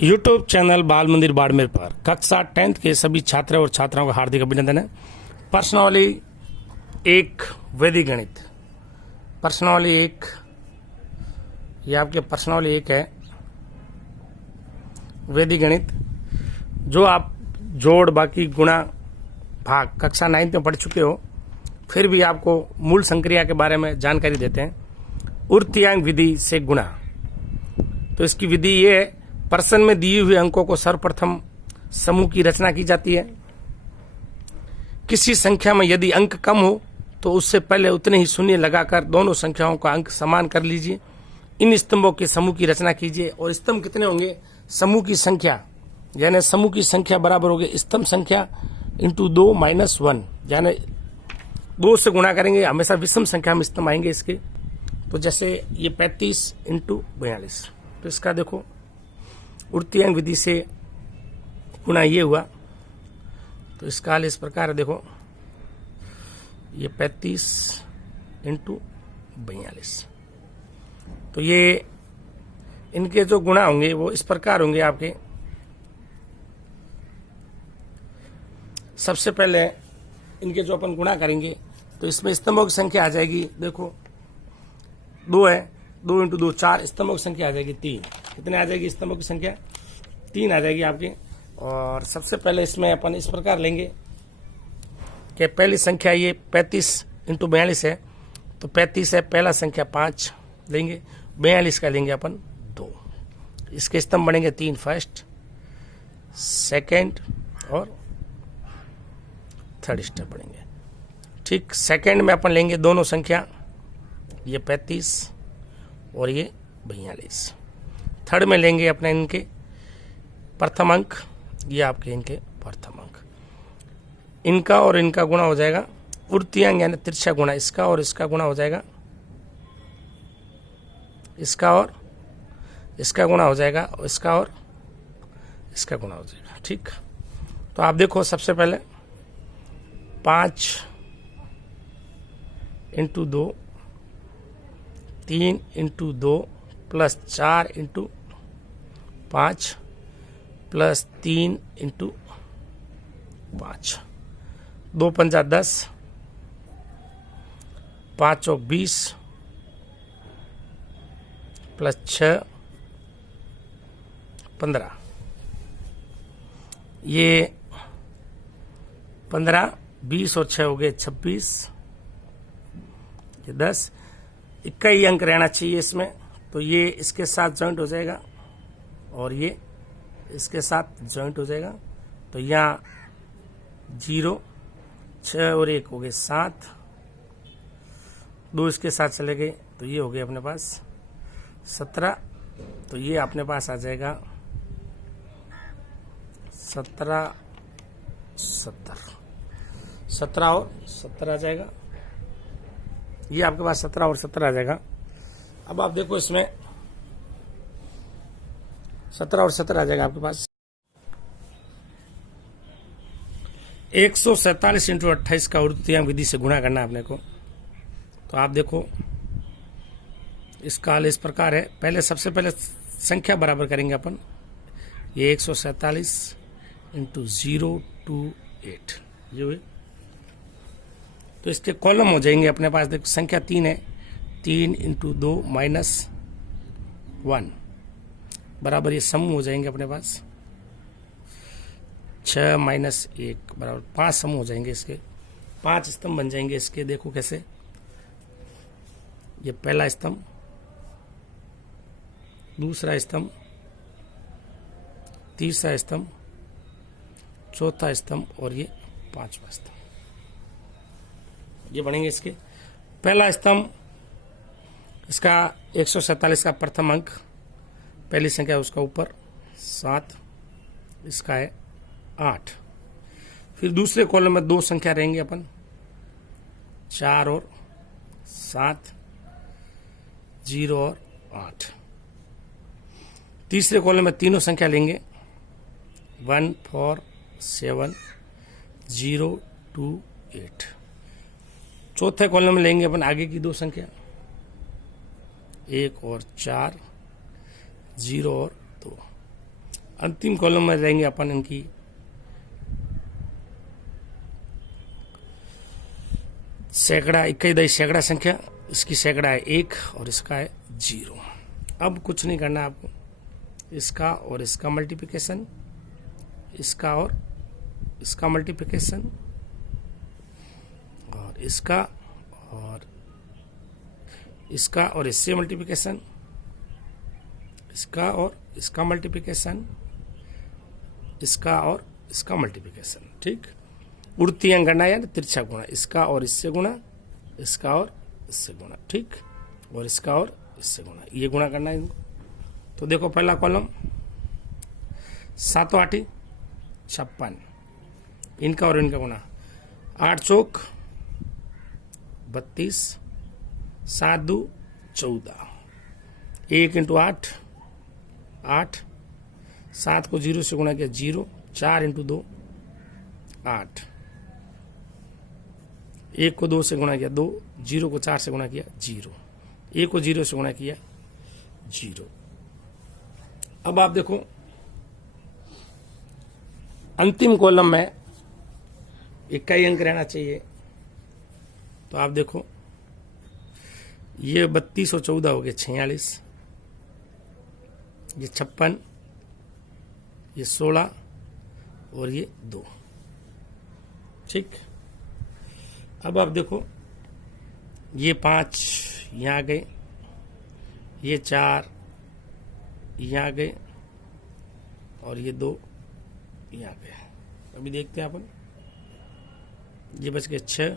YouTube channel बाल मंदिर बाड़मेर पर कक्षा 10th के सभी छात्र और छात्राओं का हार्दिक अभिनंदन है। प्रश्नावली एक वैदिक गणित, प्रश्नावली एक, ये आपके प्रश्नावली एक है वैदिक गणित, जो आप जोड़ बाकी गुणा भाग कक्षा 9th में पढ़ चुके हो, फिर भी आपको मूल संक्रिया के बारे में जानकारी देते हैं। उर्त्यांक विधि से गुणा, तो इसकी विधि ये है, प्रश्न में दिए हुए अंकों को सर्वप्रथम समूह की रचना की जाती है। किसी संख्या में यदि अंक कम हो तो उससे पहले उतने ही शून्य लगाकर दोनों संख्याओं का अंक समान कर लीजिए। इन स्तंभों के समूह की रचना कीजिए। और स्तंभ कितने होंगे? समूह की संख्या, यानी समूह की संख्या बराबर होगी स्तंभ संख्या इंटू 2 माइनस 1, यानी 2 से गुणा करेंगे, हमेशा विषम संख्या में स्तंभ आएंगे इसके। तो जैसे ये 35 इंटू 42, तो इसका देखो उर्त्यांक विधि से गुणा ये हुआ, तो इसका हाल इस प्रकार है। देखो ये 35 इंटू 42, तो ये इनके जो गुणा होंगे वो इस प्रकार होंगे आपके। सबसे पहले इनके जो अपन गुणा करेंगे तो इसमें स्तंभों की संख्या आ जाएगी, देखो 2 है, 2 इंटू 2 4, स्तंभों की संख्या आ जाएगी 3। कितने आ जाएगी स्तंभों की संख्या? 3 आ जाएगी आपके। और सबसे पहले इसमें अपन इस प्रकार लेंगे कि पहली संख्या ये 35 इंटू 42 है, तो 35 है पहला संख्या 5 लेंगे, 42 का लेंगे अपन 2। इसके स्तंभ बनेंगे 3, फर्स्ट सेकेंड और थर्ड स्टेप बनेंगे। ठीक, सेकेंड में अपन लेंगे दोनों संख्या, ये 35 और ये 42। थर्ड में लेंगे अपने इनके प्रथम अंक, ये आपके इनके प्रथम अंक, इनका और इनका गुणा हो जाएगा उर्त्यांक यानी तिरछा गुणा, इसका और इसका गुणा हो जाएगा, इसका और इसका गुणा हो जाएगा, और इसका और इसका गुणा हो जाएगा। ठीक, तो आप देखो सबसे पहले 5 into 2, 3 into 2 plus 4 into 5 plus 3 into 5, 2 पंजा 10, 5 और 20 प्लस 6 15, ये 15, 20 और 6 हो गए 26, ये 10। इक्का ही अंक रहना चाहिए इसमें, तो ये इसके साथ जॉइंट हो जाएगा और ये इसके साथ जॉइंट हो जाएगा। तो यहाँ 0, 6 और 1 हो गए 7, 2 इसके साथ चले गए, तो ये हो गए अपने पास 17। तो ये अपने पास आ जाएगा 17, 17 और 17 आ जाएगा। ये आपके पास 17 और 17 आ जाएगा। अब आप देखो इसमें 17 और 17 आ जाएगा आपके पास। 147 इंटू 28 का उर्त्यांक विधि से गुणा करना है अपने को। तो आप देखो इसका हाल इस प्रकार है। पहले सबसे पहले संख्या बराबर करेंगे अपन, ये 147 इंटू 028, ये हुए। तो इसके कॉलम हो जाएंगे अपने पास। देखो संख्या 3 है, 3 इंटू 2 माइनस 1 बराबर ये समूह हो जाएंगे अपने पास। 6 माइनस 1 बराबर 5 समूह हो जाएंगे इसके, 5 स्तंभ बन जाएंगे इसके। देखो कैसे, ये पहला स्तंभ, दूसरा स्तंभ, तीसरा स्तंभ, चौथा स्तंभ और ये 5वां स्तंभ, ये बनेंगे इसके। पहला स्तंभ इसका 147 का प्रथम अंक, पहली संख्या उसका ऊपर 7, इसका है 8। फिर दूसरे कॉलम में 2 संख्या रहेंगे अपन, 4 और 7, 0 और 8। तीसरे कॉलम में तीनों संख्या लेंगे, 1, 4, 7, 0, 2, 8। चौथे कॉलम में लेंगे अपन आगे की 2 संख्या, 1 और 4, 0 और 2। अंतिम कॉलम में रहेंगे अपन इनकी सैकड़ा, इक्कीस दई सैकड़ा संख्या, इसकी सैकड़ा है 1 और इसका है 0। अब कुछ नहीं करना आपको, इसका और इसका मल्टीप्लिकेशन, इसका और इसका मल्टीप्लिकेशन, और इसका और इसका और इससे मल्टीप्लिकेशन, इसका और इसका मल्टीप्लिकेशन, इसका और इसका मल्टीप्लिकेशन। ठीक, उड़ती अंक गणना या तिरछा गुणा, इसका और इससे गुणा, इसका और इससे गुणा। ठीक, और इसका और इससे गुणा, ये गुणा करना है इनको। तो देखो पहला कॉलम 7 8 56, इनका और इनका गुणा, 8 चौक 32, 7 2 14, 1 इंटू 8 8, 7 को 0 से गुणा किया 0, 4 इंटू 2 8, 1 को 2 से गुणा किया 2, 0 को 4 से गुणा किया 0, 1 को 0 से गुणा किया 0। अब आप देखो अंतिम कॉलम में इक्कीस अंक रहना चाहिए। तो आप देखो ये 32 और 14 हो गए 46, ये 56, ये 16 और ये 2। ठीक, अब आप देखो ये 5 यहाँ आ गए, ये 4 यहाँ आ गए और ये 2 यहाँ आ गए। अभी देखते हैं अपन, ये बच गए 6,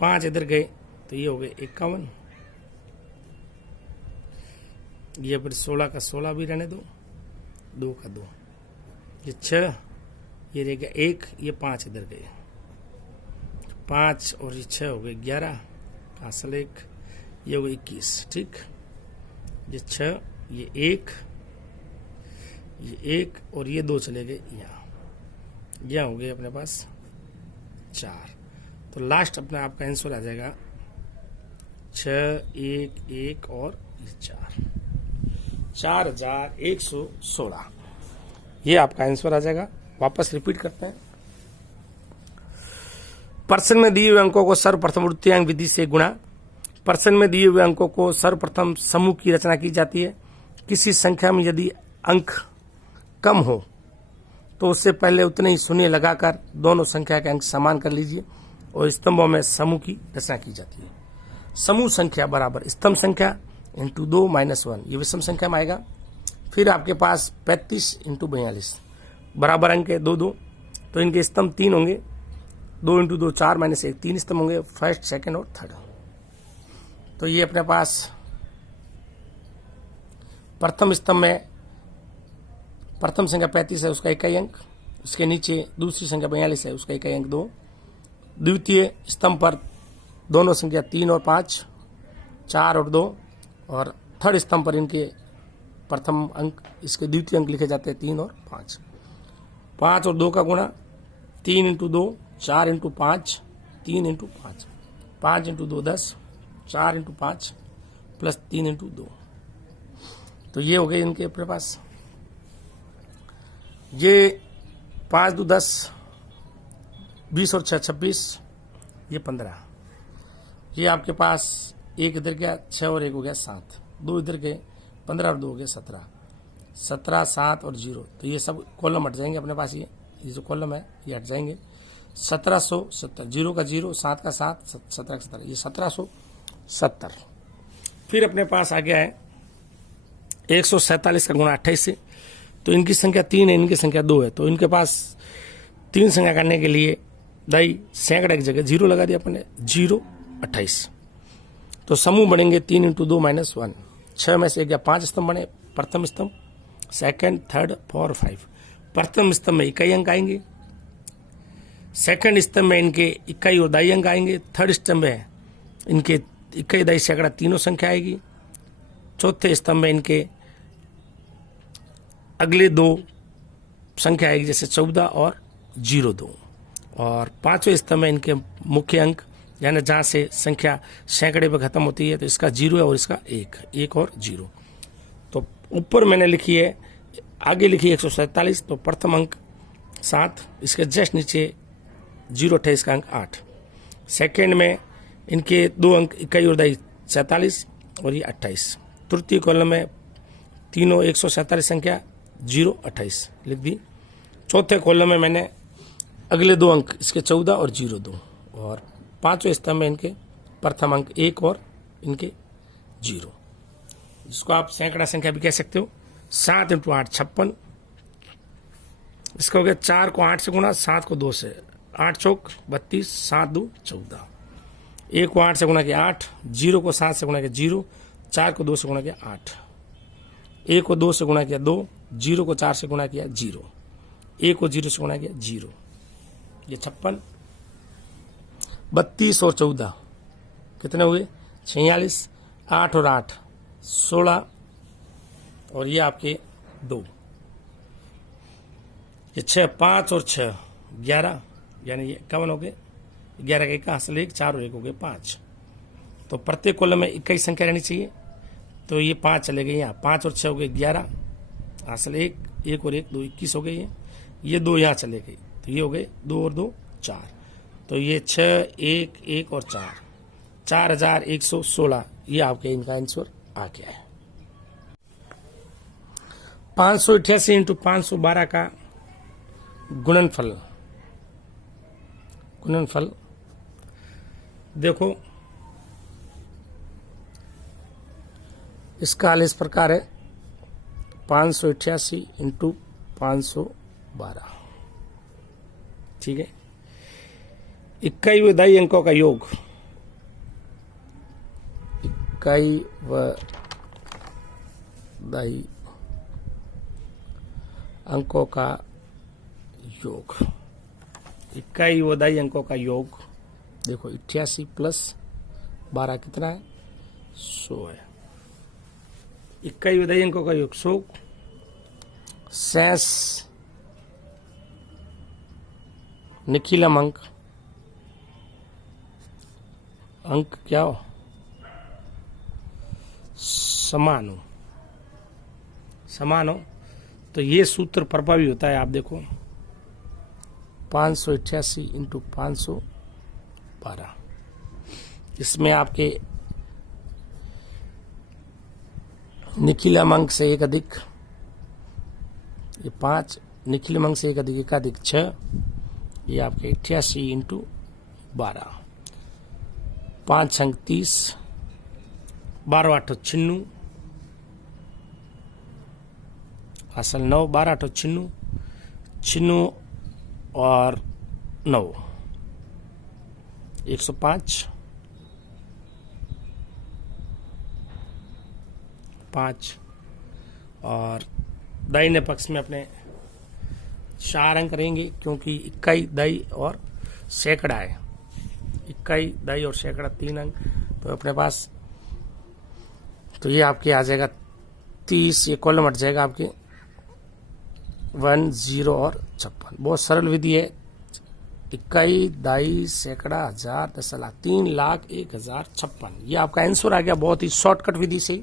5 इधर गए तो ये हो गए 51, ये फिर 16 का 16 भी रहने दो, 2 का 2, ये 6, ये रह गया 1, ये 5 इधर गए, 5 और ये 6 हो गए 11, हासिल 1, ये हो गए 21। ठीक, ये 6, ये 1, ये 1 और ये 2 चले गए यहाँ हो गए अपने पास 4। तो लास्ट अपना आपका आंसर आ जाएगा 6 1 1 और 4, 4116। ये आपका आंसर आ जाएगा। वापस रिपीट करते हैं। प्रश्न में दिए हुए अंकों को सर्वप्रथम उड़तीयांक विधि से गुणा। प्रश्न में दिए हुए अंकों को सर्वप्रथम समूह की रचना की जाती है। किसी संख्या में यदि अंक कम हो तो उससे पहले उतने ही शून्य लगाकर दोनों संख्या के अंक समान कर लीजिए और स्तंभों में समूह की रचना की जाती है। समूह संख्या बराबर स्तंभ संख्या इंटू 2 माइनस 1, ये विषम संख्या में आएगा। फिर आपके पास 35 इंटू 42 बराबर अंक है 2 2, तो इनके स्तंभ 3 होंगे। 2 इंटू 2 4 माइनस 1, 3 स्तंभ होंगे, फर्स्ट सेकंड और थर्ड। तो ये अपने पास प्रथम स्तंभ में प्रथम संख्या 35 है, उसका इकाई अंक। उसके नीचे दूसरी संख्या 42 है, उसका इकाई अंक 2। द्वितीय स्तंभ पर दोनों संख्या 3 और 5, 4 और 2, और थर्ड स्तंभ पर इनके प्रथम अंक, इसके द्वितीय अंक लिखे जाते हैं 3 और 5। 5 और 2 का गुणा 3 into 2, 4 into 5, 3 into 5, 5 into 2 10, 4 into 5 plus 3 into 2। तो ये हो गए इनके अपने पास। ये 5 2 10, 20 और 6 26, ये 15। ये आपके पास एक इधर गया 6 और 1 हो गया 7, 2 इधर गए 15 और 2 हो गया 17, 17 7 और 0। तो ये सब कॉलम हट जाएंगे अपने पास। ये जो कॉलम है ये हट जाएंगे। 1770, 0 का 0, 7 का 7, 17 का 17, ये 1770। फिर अपने पास आ गया है 147 का गुणा 28 से। तो इनकी संख्या 3 है, इनकी संख्या 2 है। तो इनके पास 3 संख्या करने के लिए दाई सैकड़ा की जगह 0 लगा दिया अपने, 0 28। तो समूह बनेंगे 3 इंटू 2 माइनस 1। 6 में से एक या 5 स्तंभ बने। प्रथम स्तंभ, सेकंड, थर्ड, 4 और 5। प्रथम स्तंभ में इकाई अंक आएंगे, सेकंड स्तंभ में इनके इकाई और दाई अंक आएंगे, थर्ड स्तंभ में इनके इकाई दाई सैकड़ा तीनों संख्या आएगी, चौथे स्तंभ में इनके अगले 2 संख्या आएगी जैसे 14 और 02, और पांचवें स्तंभ में इनके मुख्य अंक, यानी जहाँ से संख्या सैकड़े पे खत्म होती है। तो इसका 0 है और इसका 1 और 0। तो ऊपर मैंने लिखी है आगे लिखिए 147, तो प्रथम अंक 7, इसके जस्ट नीचे 028 का अंक 8। सेकेंड में इनके 2 अंक इकाई और दहाई 47 और ये 28। तृतीय कॉलम में तीनों 147 संख्या 028 लिख दी। चौथे कॉलम में मैंने अगले 2 अंक इसके 14 और 02, और पांचवें स्तंभ में इनके प्रथम अंक 1 और इनके 0, जिसको आप सैकड़ा संख्या भी कह सकते हो। 7 × 8 56, इसका हो गया 4 को 8 से गुणा, 7 को 2 से, 8 चौक 32, 7 2 14। 1 को 8 से गुणा किया 8, 0 को 7 से गुणा किया 0, 4 को 2 से गुणा किया 8, 1 को 2 से गुणा किया 2, 0 को 4 से गुणा किया 0, 1 को 0 से गुणा किया 0, ये 56। 32 और 14 कितने हुए 46, 8 और 8 16, और ये आपके 2, ये 6, 5 और 6 11, यानी ये कवन हो गए 11 का 1 हासिल 1, 4 और 1 हो गए 5। तो प्रत्येक कॉलम में 21 संख्या रहनी चाहिए, तो ये 5 चले गए यहाँ, 5 और 6 हो गए 11 हासिल 1, 1 और 1 2 21 हो गए, ये 2 यहाँ चले गए, तो ये हो गए 2 और 2 4, तो ये 6 1 1 और 4 4116, ये आपके इनका आंसर आ गया है। 588 × 512 का गुणनफल देखो, इसका हल इस प्रकार है 588 × 512, ठीक है। इक्काई व दहाई अंकों का योग, इक्काई व दहाई अंकों का योग, इक्काई व दहाई अंकों का योग देखो 88 + 12 कितना है 100 है। इक्काई व दहाई अंकों का योग 100, शेष निखिलम अंक क्या हो समान हो, तो ये सूत्र प्रभावी होता है। आप देखो 588 × 512, इसमें आपके निखिलम अंक से 1 अधिक, ये 5, निखिलम अंक से 1 अधिक 1 अधिक 6, ये आपके 88 × 12, 5 अंक 30, 12 8 96, असल 9, 12 8 96, 96 और 9 105, 5, और दाहिने पक्ष में अपने 4 अंक रहेंगे, क्योंकि इक्काई दहाई और सैकड़ा है। इक्काई दहाई और सैकड़ा 3 अंक, तो अपने पास तो ये आपके आ जाएगा 30, ये कॉलम हट जाएगा आपके 1 0 और 56। बहुत सरल विधि है। इक्काई दहाई सैकड़ा 1000 10 लाख 3,01,056, ये आपका आंसर आ गया बहुत ही शॉर्टकट विधि से।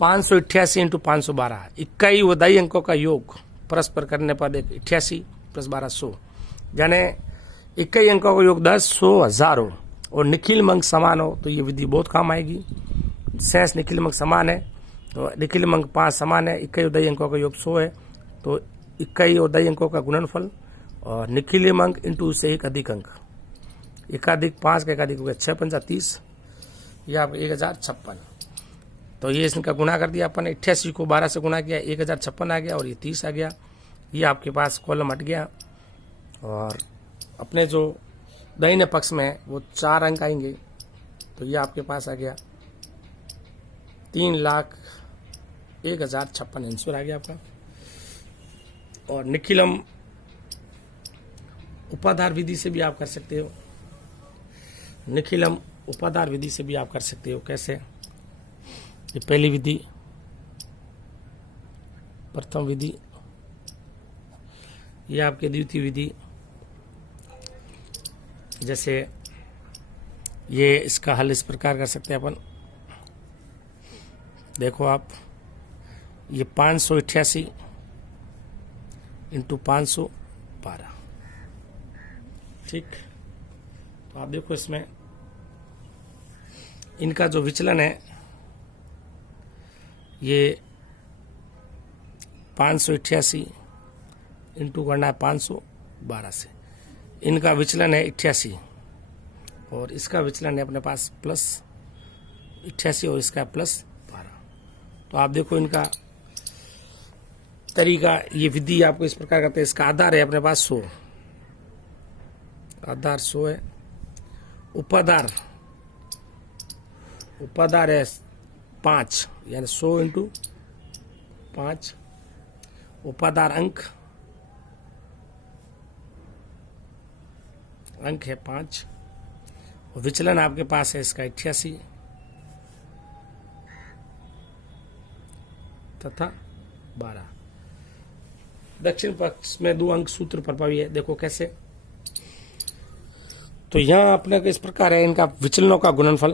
588 × 512, इक्काई व दहाई अंकों का योग परस्पर करने पर 88 + 12 100, यानी इक्काई अंकों का योग 10 100 1000 हो और निखिल अंक समान हो, तो ये विधि बहुत काम आएगी। शेष निखिल अंक समान है, तो निखिल अंक 5 समान है, इक्काई और दहाई अंकों का योग 100 है, तो इक्काई और दहाई अंकों का गुणनफल और निखिल अंक इंटू से 1 अधिक अंक, 1 अधिक 5 का 1 अधिक हो गया 6 5 30, ये आप 1056, तो ये इसका गुणा कर दिया अपन। 88 को 12 से गुणा किया 1056 आ गया, और ये 30 आ गया। ये आपके पास कॉलम हट गया, और अपने जो दाहिने पक्ष में वो 4 अंक आएंगे, तो ये आपके पास आ गया 3,01,056 आंसर आ गया आपका। और निखिलम उपाधार विधि से भी आप कर सकते हो, निखिलम उपाधार विधि से भी आप कर सकते हो। कैसे? ये पहली विधि, प्रथम विधि, ये आपके द्वितीय विधि। जैसे ये इसका हल इस प्रकार कर सकते हैं अपन, देखो आप, ये 588 इंटू 512। ठीक, तो आप देखो इसमें इनका जो विचलन है ये 588 इंटू करना है 512 से, इनका विचलन है 88 और इसका विचलन है अपने पास प्लस 88 और इसका प्लस 12। तो आप देखो इनका तरीका, ये विधि आपको इस प्रकार करते हैं। इसका आधार है अपने पास 100, आधार 100 है, उपाधार है 5 यानी 100 इंटू 5, उपाधार अंक है 5 और विचलन आपके पास है इसका 88 तथा 12। दक्षिण पक्ष में 2 अंक सूत्र प्रभावी है। देखो कैसे, तो यहां अपने को इस प्रकार है इनका विचलनों का गुणनफल,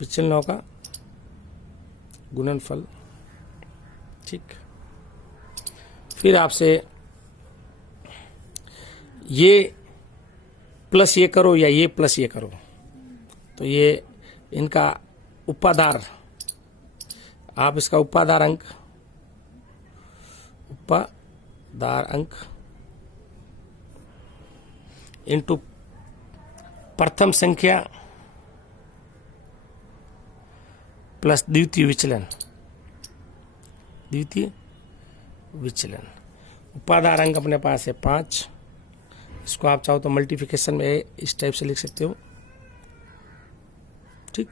विचलनों का गुणनफल। ठीक, फिर आपसे ये प्लस ये करो या ये प्लस ये करो, तो ये इनका उपाधार, आप इसका उपाधार अंक इंटू प्रथम संख्या प्लस द्वितीय विचलन, उपाधार अंक अपने पास है 5, इसको आप चाहो तो मल्टीप्लिकेशन में इस टाइप से लिख सकते हो। ठीक,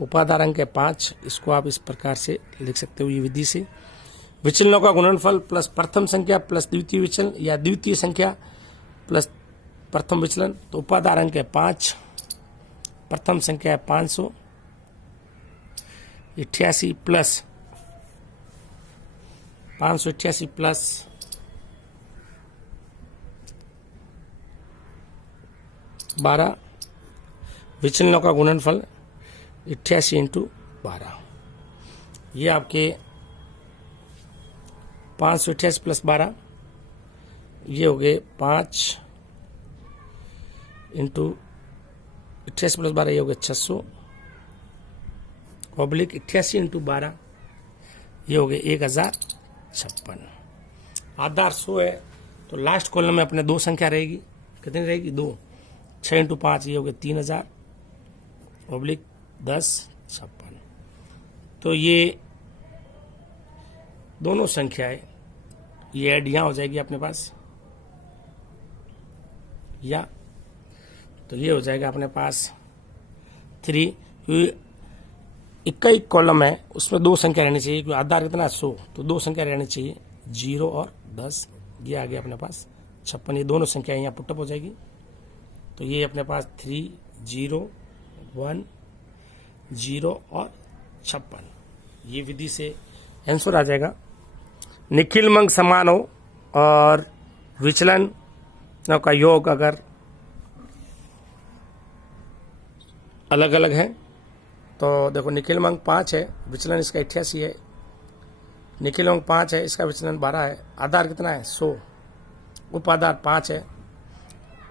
उपाधार अंक है 5, इसको आप इस प्रकार से लिख सकते हो ये विधि से। विचलनों का गुणनफल प्लस प्रथम संख्या प्लस द्वितीय विचलन या द्वितीय संख्या प्लस प्रथम विचलन। तो उपाधार अंक है 5, प्रथम संख्या है 588 प्लस 588 प्लस 12, विचलनों का गुणनफल 88 इंटू 12। ये आपके 588 प्लस 12 ये हो गए 5 इंटू 88 प्लस 12 ये हो गए 600 ऑब्लिक 88 इंटू 12 ये हो गए 1056। आधार 100 है तो लास्ट कॉलम में अपने 2 संख्या रहेगी, कितनी रहेगी 2, 6 इंटू 5 ये हो गए 3000 ऑब्लिक 1056। तो ये दोनों संख्याएं ये ऐड यहां हो जाएगी अपने पास, या तो ये हो जाएगा अपने पास 3, क्योंकि 1 कॉलम है उसमें 2 संख्या रहनी चाहिए, क्योंकि आधार कितना 100 तो 2 संख्या रहनी चाहिए 0 और 10। ये आ गया अपने पास 56, ये दोनों संख्याएं यहाँ पुटअप हो जाएगी। तो ये अपने पास 3, 0, 1, 0 और 56, ये विधि से आंसर आ जाएगा। निखिलमंग समान हो और विचलन का योग अगर अलग अलग है तो देखो निखिलमंग 5 है, विचलन इसका 88 है, निखिलमंग 5 है, इसका विचलन 12 है, आधार कितना है 100, उपाधार 5 है,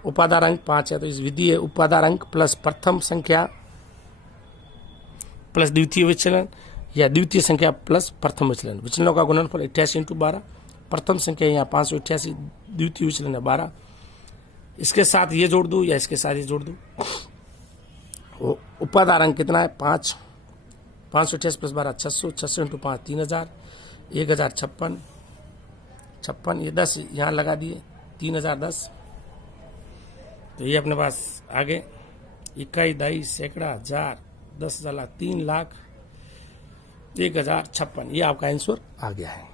उपाधार अंक 5 है। तो इस विधि है उपाधार अंक प्लस प्रथम संख्या प्लस द्वितीय विचलन या द्वितीय संख्या प्लस प्रथम विचलन। विचलनों का गुणनफल 88 इंटू 12, प्रथम संख्या यहाँ 588, द्वितीय विचलन है 12। इसके साथ ये जोड़ दूं या इसके साथ ये जोड़ दूं, उपाधार अंक कितना है 5, 588 प्लस 12 600, 600 इंटू 5 3000, 1056, ये 10 यहाँ लगा दिए 3010। तो ये अपने पास आगे 21, 22, सैकड़ा, 1000, 10,00,000, 3,00,000, 1056, ये आपका आंसर आ गया है।